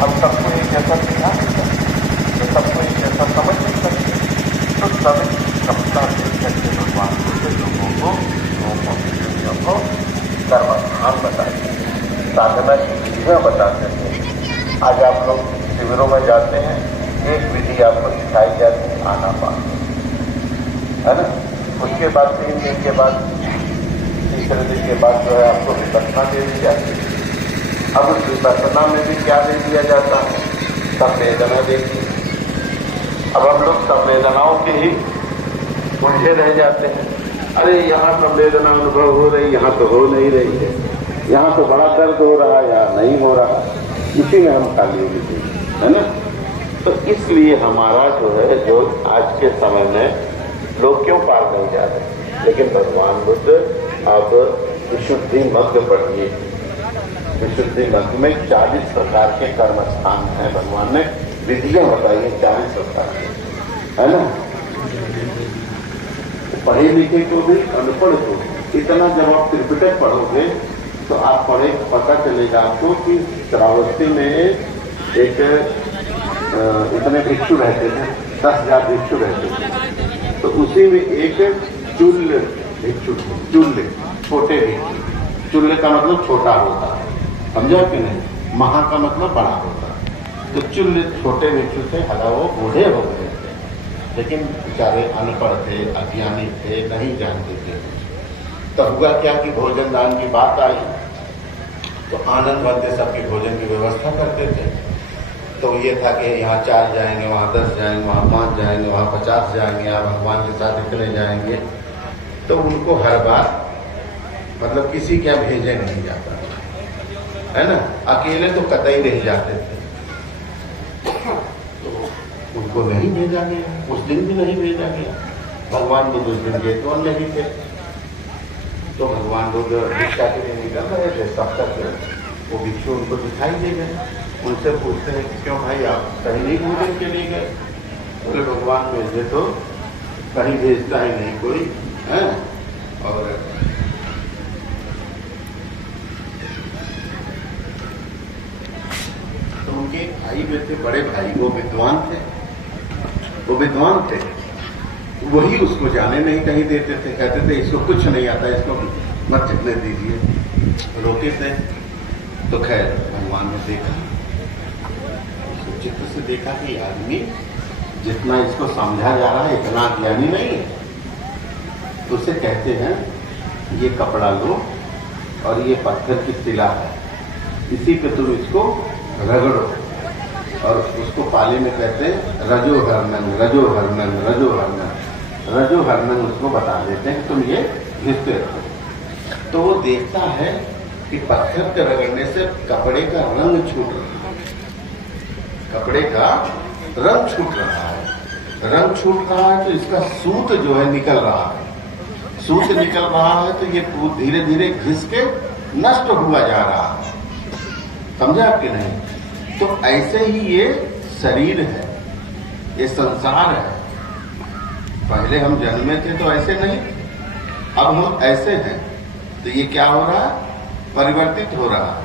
हम सबको एक जैसा सिखा नहीं सकते, सबको एक जैसा समझ नहीं सकते, तो सभी क्षमता दे करके भगवान बुद्ध लोगों को कर्मस्थान बताते हैं, साधना की विधियां बताते हैं। आज आप लोग शिविरों में जाते हैं, एक विधि आपको सिखाई जाती है आनापान, है ना। उसके बाद 3 दिन के बाद, तीसरे दिन के बाद जो है आपको विपස්සना दे दी जाती है। अब उस विपස්සना में भी क्या दे दिया जाता है? संवेदना देती है। अब हम लोग संवेदनाओं के ही उलझे रह जाते हैं। अरे यहाँ संवेदना अनुभव हो रही, यहाँ तो हो नहीं रही है, यहाँ तो बड़ा दर्द हो रहा है, यहाँ नहीं हो रहा, इसी में हम खाली है ना। तो इसलिए हमारा जो है, जो आज के समय में लोग क्यों पार नहीं जा रहे, लेकिन भगवान बुद्ध अब विशुद्धि मध्य पढ़िए। विशुद्धि मध्य में 40 प्रकार के कर्म स्थान है, भगवान ने विधियां बताई 40 प्रकार के, है ना। पढ़े लिखे को भी, अनपढ़ को, इतना जब आप त्रिपिटक पढ़ोगे तो आप पता चलेगा आपको कि श्रावस्ती में एक इतने भिक्षु रहते थे, 10,000 भिक्षु रहते थे। तो उसी में एक चुल्ल भिक्षु, चुल्ल छोटे भिक्षु, चुल्ल का मतलब छोटा होता है, समझा कि नहीं। महा का मतलब बड़ा होता है। तो चुल्ल छोटे भिक्षु थे, हालांकि वो बूढ़े हो गए थे, लेकिन बेचारे अनपढ़ थे, अज्ञानी थे, नहीं जानते थे। तो हुआ क्या कि भोजन दान की बात आई तो आनंद भरते सबके भोजन की व्यवस्था करते थे। तो ये था कि यहाँ 4 जाएंगे, वहाँ 10 जाएंगे, वहाँ 5 जाएंगे, वहाँ 50 जाएंगे, यहाँ भगवान के साथ इतने जाएंगे। तो उनको हर बार मतलब किसी क्या भेजे नहीं जाता, है ना। अकेले तो कतई रह जाते थे, तो उनको नहीं भेजा गया, उस दिन भी नहीं भेजा गया। भगवान बुद्ध उस दिन गए तो नहीं थे। तो भगवान बुद्ध भिक्षा के लिए निकल रहे थे, तब तक वो भिक्षु उनको दिखाई दे गए। उनसे पूछते हैं कि क्यों भाई आप कहीं नहीं भोजन के लिए गए? बोले भगवान भेजे तो कहीं भेजता ही नहीं कोई, है। और तो उनके भाई में थे, बड़े भाई, वो विद्वान थे, वही उसको जाने नहीं कहीं देते थे। कहते थे इसको कुछ नहीं आता, इसको मत चिपने दीजिए, रोके थे। तो खैर भगवान ने देखा, चित्र से देखा कि आदमी जितना इसको समझा जा रहा है इतना ज्ञानी नहीं है। तो उसे कहते हैं ये कपड़ा लो और ये पत्थर की शिला है, इसी पे तुम इसको रगड़ो। और उसको पाली में कहते हैं रजो हरनन, रजो हरनन, रजो हरनन, रजो हरनन उसको बता देते हैं तुम ये घिसते रहो। तो वो देखता है कि पत्थर के रगड़ने से कपड़े का रंग छूट रहा है, कपड़े का रंग छूट रहा है, रंग छूट रहा है तो इसका सूत जो है निकल रहा है, सूत निकल रहा है तो ये धीरे धीरे घिस के नष्ट हुआ जा रहा है, समझा कि नहीं। तो ऐसे ही ये शरीर है, ये संसार है। पहले हम जन्मे थे तो ऐसे नहीं, अब हम ऐसे हैं। तो ये क्या हो रहा है? परिवर्तित हो रहा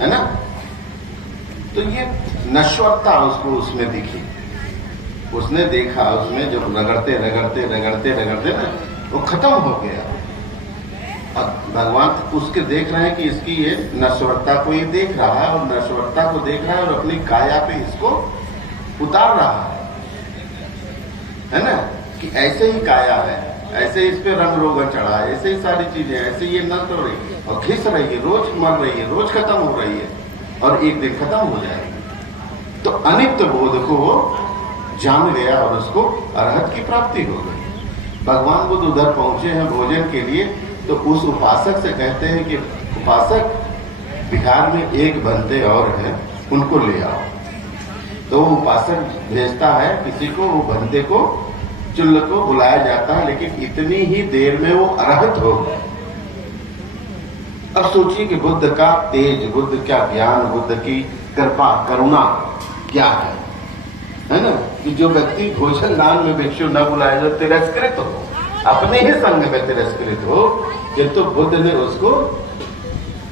है ना। तो ये नश्वरता उसको उसमें दिखी, उसने देखा, उसमें जब रगड़ते रगड़ते रगड़ते रगड़ते ना वो खत्म हो गया। अब भगवान उसके देख रहे हैं कि इसकी ये नश्वरता को ये देख रहा है और नश्वरता को देख रहा है और अपनी काया पे इसको उतार रहा है ना। कि ऐसे ही काया है, ऐसे इस पे रंग रोगन चढ़ा है, ऐसे ही सारी चीजें, ऐसे ये नष्ट हो रही है और घिस रही है, रोज मर रही है, रोज खत्म हो रही है और एक दिन खत्म हो जाएगी। तो अनित्य बोध को वो जान गया और उसको अरहत की प्राप्ति हो गई। भगवान बुद्ध उधर पहुंचे हैं भोजन के लिए, तो उस उपासक से कहते हैं कि उपासक बिहार में एक बंदे और हैं, उनको ले आओ। तो उपासक भेजता है किसी को, वो बंदे को, चुल्ल को बुलाया जाता है, लेकिन इतनी ही देर में वो अरहत हो गए। अब सोचिए कि बुद्ध का तेज, बुद्ध का ज्ञान, बुद्ध की कृपा करुणा क्या है ना। कि जो व्यक्ति भोजन दान में भिक्षु न बुलाए, जो तिरस्कृत हो, अपने ही संग में तिरस्कृत हो, किंतु बुद्ध ने उसको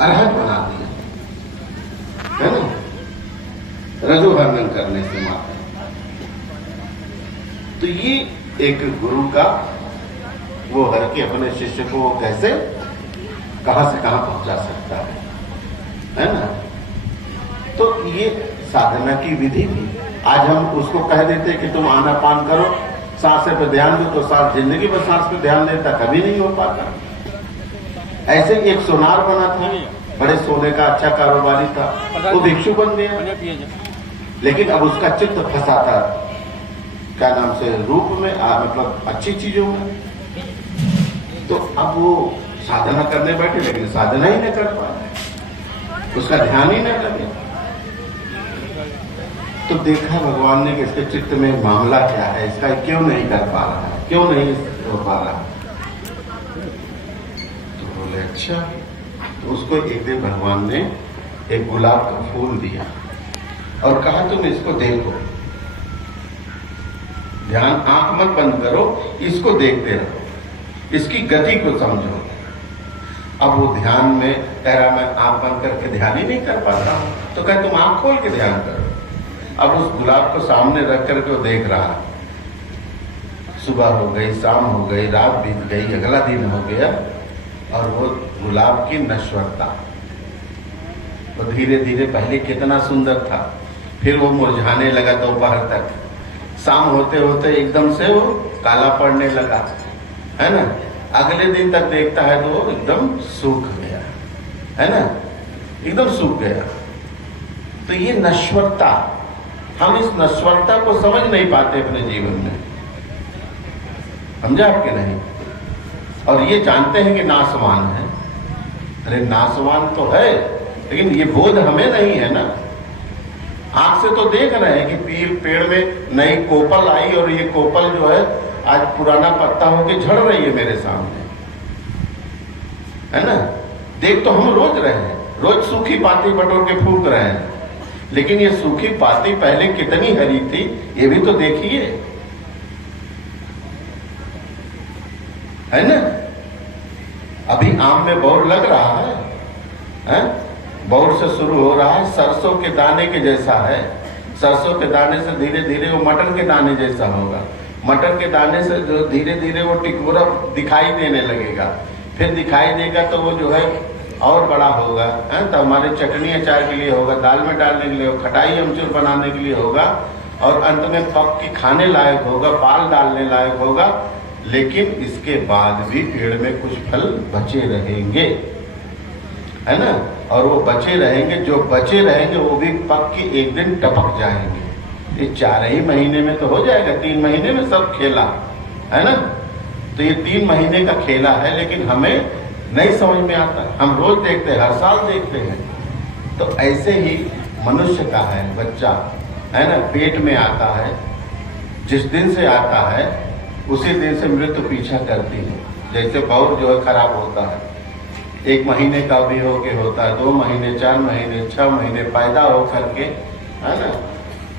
अरहत बना दिया, है ना। रजो वर्णन करने से मात्र। तो ये एक गुरु का वो हर के अपने शिष्य को वो कैसे कहां से कहां पहुंचा सकता है ना। तो ये साधना की विधि थी। आज हम उसको कह देते कि तुम आनापान करो, सांस पे ध्यान दो, तो सांस जिंदगी भर सांस पे ध्यान देता कभी नहीं हो पाता। ऐसे ही एक सोनार बना था, बड़े सोने का अच्छा कारोबारी था, वो भिक्षु बन गया, लेकिन अब उसका चित्त फंसा था क्या नाम से रूप में, मतलब अच्छी चीजों में। तो अब वो साधना करने बैठे, लेकिन साधना ही न कर पाए, उसका ध्यान ही न लगे। तो देखा भगवान ने कि इसके चित्त में मामला क्या है, इसका क्यों नहीं कर पा रहा है, क्यों नहीं हो पा रहा। तो बोले अच्छा। तो उसको एक दिन भगवान ने एक गुलाब का फूल दिया और कहा तुम इसको देखो, ध्यान, आंख मत बंद करो, इसको देखते रहो, इसकी गति को समझो। अब वो ध्यान में तेरा मैं आंख बंद करके ध्यान ही नहीं कर पाता, तो कहे तुम आंख खोल के ध्यान करो। अब उस गुलाब को सामने रख करके वो देख रहा, सुबह हो गई, शाम हो गई, रात बीत गई, अगला दिन हो गया, और वो गुलाब की नश्वरता, वो धीरे धीरे पहले कितना सुंदर था, फिर वो मुरझाने लगा दोपहर तक, शाम होते होते एकदम से वो काला पड़ने लगा, है ना। अगले दिन तक देखता है तो वो एकदम सूख गया, है ना, एकदम सूख गया। तो ये नश्वरता, हम इस नश्वरता को समझ नहीं पाते अपने जीवन में, समझा आपके नहीं। और ये जानते हैं कि नासवान है, अरे नासवान तो है, लेकिन ये बोध हमें नहीं है ना। आंख से तो देख रहे हैं कि पेड़ में नई कोपल आई और ये कोपल जो है आज पुराना पत्ता होके झड़ रही है मेरे सामने, है ना। देख तो हम रोज रहे हैं, रोज सूखी पाती बटोर के फूंक रहे हैं, लेकिन ये सूखी पाती पहले कितनी हरी थी ये भी तो देखिए, है ना। अभी आम में बौर लग रहा है? बौर से शुरू हो रहा है, सरसों के दाने के जैसा है, सरसों के दाने से धीरे धीरे वो मटर के दाने जैसा होगा, मटर के दाने से जो धीरे धीरे वो टिकोरा दिखाई देने लगेगा, फिर दिखाई देगा तो वो जो है और बड़ा होगा, है तो हमारे चटनी अचार के लिए होगा, दाल में डालने के लिए होगा, खटाई अमचूर बनाने के लिए होगा, और अंत में पक के खाने लायक होगा, पाल डालने लायक होगा। लेकिन इसके बाद भी पेड़ में कुछ फल बचे रहेंगे, है ना, और वो बचे रहेंगे, जो बचे रहेंगे वो भी पक के एक दिन टपक जाएंगे। ये 4 ही महीने में तो हो जाएगा, 3 महीने में सब खेला, है ना। तो ये 3 महीने का खेला है, लेकिन हमें नहीं समझ में आता, हम रोज देखते हैं, हर साल देखते हैं। तो ऐसे ही मनुष्य का है बच्चा, है ना, पेट में आता है, जिस दिन से आता है उसी दिन से मृत्यु पीछा करती है। जैसे बौर जो है खराब होता है, 1 महीने का भी होके होता है, 2 महीने, 4 महीने, 6 महीने पैदा हो करके, है ना,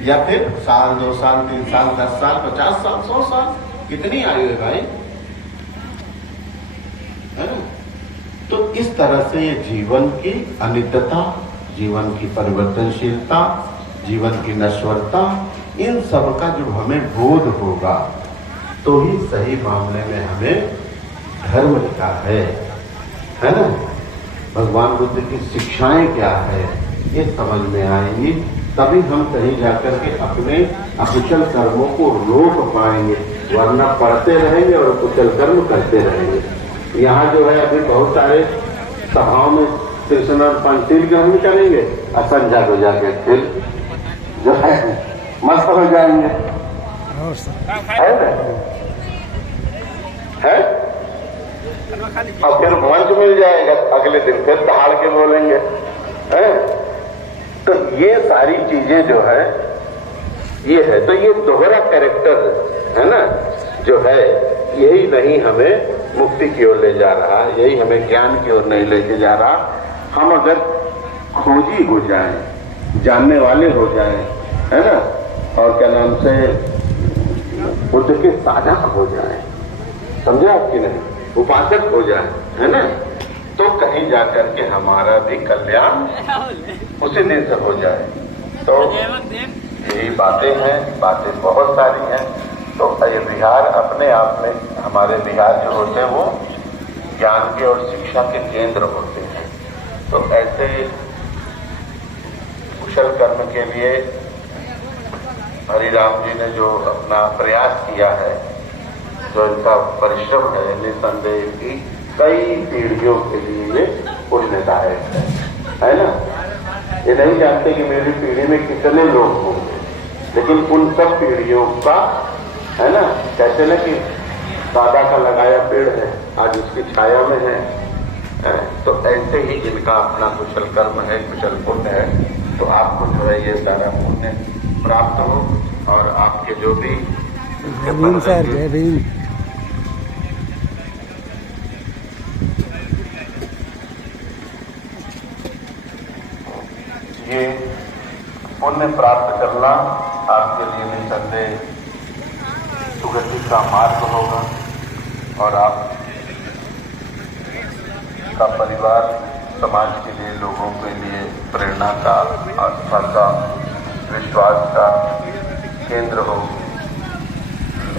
या फिर साल, 2 साल, 3 साल, 10 साल, 50 साल, 100 साल, कितनी आयु है भाई, है ना। तो इस तरह से ये जीवन की अनित्यता, जीवन की परिवर्तनशीलता, जीवन की नश्वरता, इन सब का जो हमें बोध होगा तो ही सही मामले में हमें धर्म क्या है ना, भगवान बुद्ध की शिक्षाएं क्या है ये समझ में आएंगी, तभी हम कहीं जाकर के अपने अकुशल कर्मों को रोक पाएंगे, वरना पढ़ते रहेंगे और कुशल कर्म करते रहेंगे। यहाँ जो है अभी बहुत सारे सभाओं में कृष्ण और पंक्ति ग्रहण करेंगे, असंझा को जाके फिर जो है मस्त हो जाएंगे, है? और फिर मंच मिल जाएगा, अगले दिन फिर दहाड़ के बोलेंगे, है? तो ये सारी चीजें जो है ये है, तो ये दोहरा कैरेक्टर है ना जो है, यही नहीं हमें मुक्ति की ओर ले जा रहा, यही हमें ज्ञान की ओर नहीं लेके जा रहा। हम अगर खोजी हो जाएं, जानने वाले हो जाएं, है ना, और क्या नाम से बुद्ध के साधक हो जाएं, समझे आपकी नहीं, उपासक हो जाए, है ना, तो कहीं जाकर के हमारा भी कल्याण उसी दिन से हो जाए। तो यही बातें हैं, बातें बहुत सारी हैं। तो ये बिहार अपने आप में, हमारे बिहार जो होते हैं वो ज्ञान के और शिक्षा के केंद्र होते हैं। तो ऐसे कुशल कर्म के लिए हरिराम जी ने जो अपना प्रयास किया है, जो इनका परिश्रम है, निसंदेह की कई पीढ़ियों के लिए ये पुण्यदायक है ना। ये नहीं जानते कि मेरी पीढ़ी में कितने लोग होंगे, लेकिन उन सब पीढ़ियों का, है ना, कहते ना कि दादा का लगाया पेड़ है, आज उसकी छाया में है। तो ऐसे ही जिनका अपना कुशल कर्म है, कुशल पुण्य है, तो आपको जो है ये सारा पुण्य प्राप्त हो। और आपके जो भी जय भीम। ये पुण्य प्राप्त करना आपके लिए निसंदेह सुगति का मार्ग होगा। और आप का परिवार समाज के लिए, लोगों के लिए प्रेरणा का, आस्था का, विश्वास का केंद्र हो।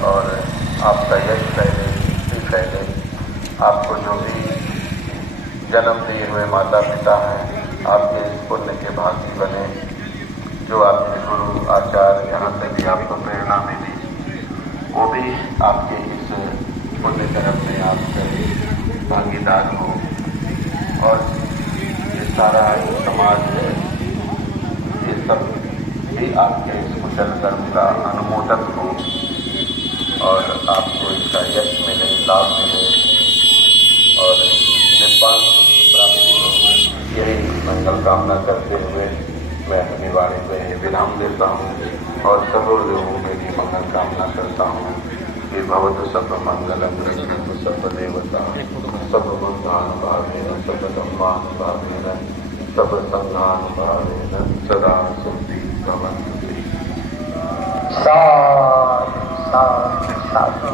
और आपका यश फैले, फैले। आपको जो भी जन्म दिए हुए माता पिता हैं, आपके इस पुण्य के भागी बने। जो आपके गुरु आचार्य, यहाँ से भी आपको प्रेरणा मिली, वो भी आपके इस पुण्य कर्म में आपके भागीदार हो। और ये सारा समाज है, ये सब भी आपके इस कुशल कर्म का अनुमोदक हो और आपको इसका यश मिले, लाभ मिले और निर्वाण की प्राप्ति हो। यही मंगल कामना करते हुए मैं अपनी वाणी में विराम देता हूँ और सब लोगों के लिए मंगल कामना करता हूँ कि भवतु सब मंगलम रक्षतु सब देवता सब बुद्धानुभावेन सब धर्मानुभावेन सब संघानुभावेन सदा सुखी भवन्तु। साधु साधु साधु।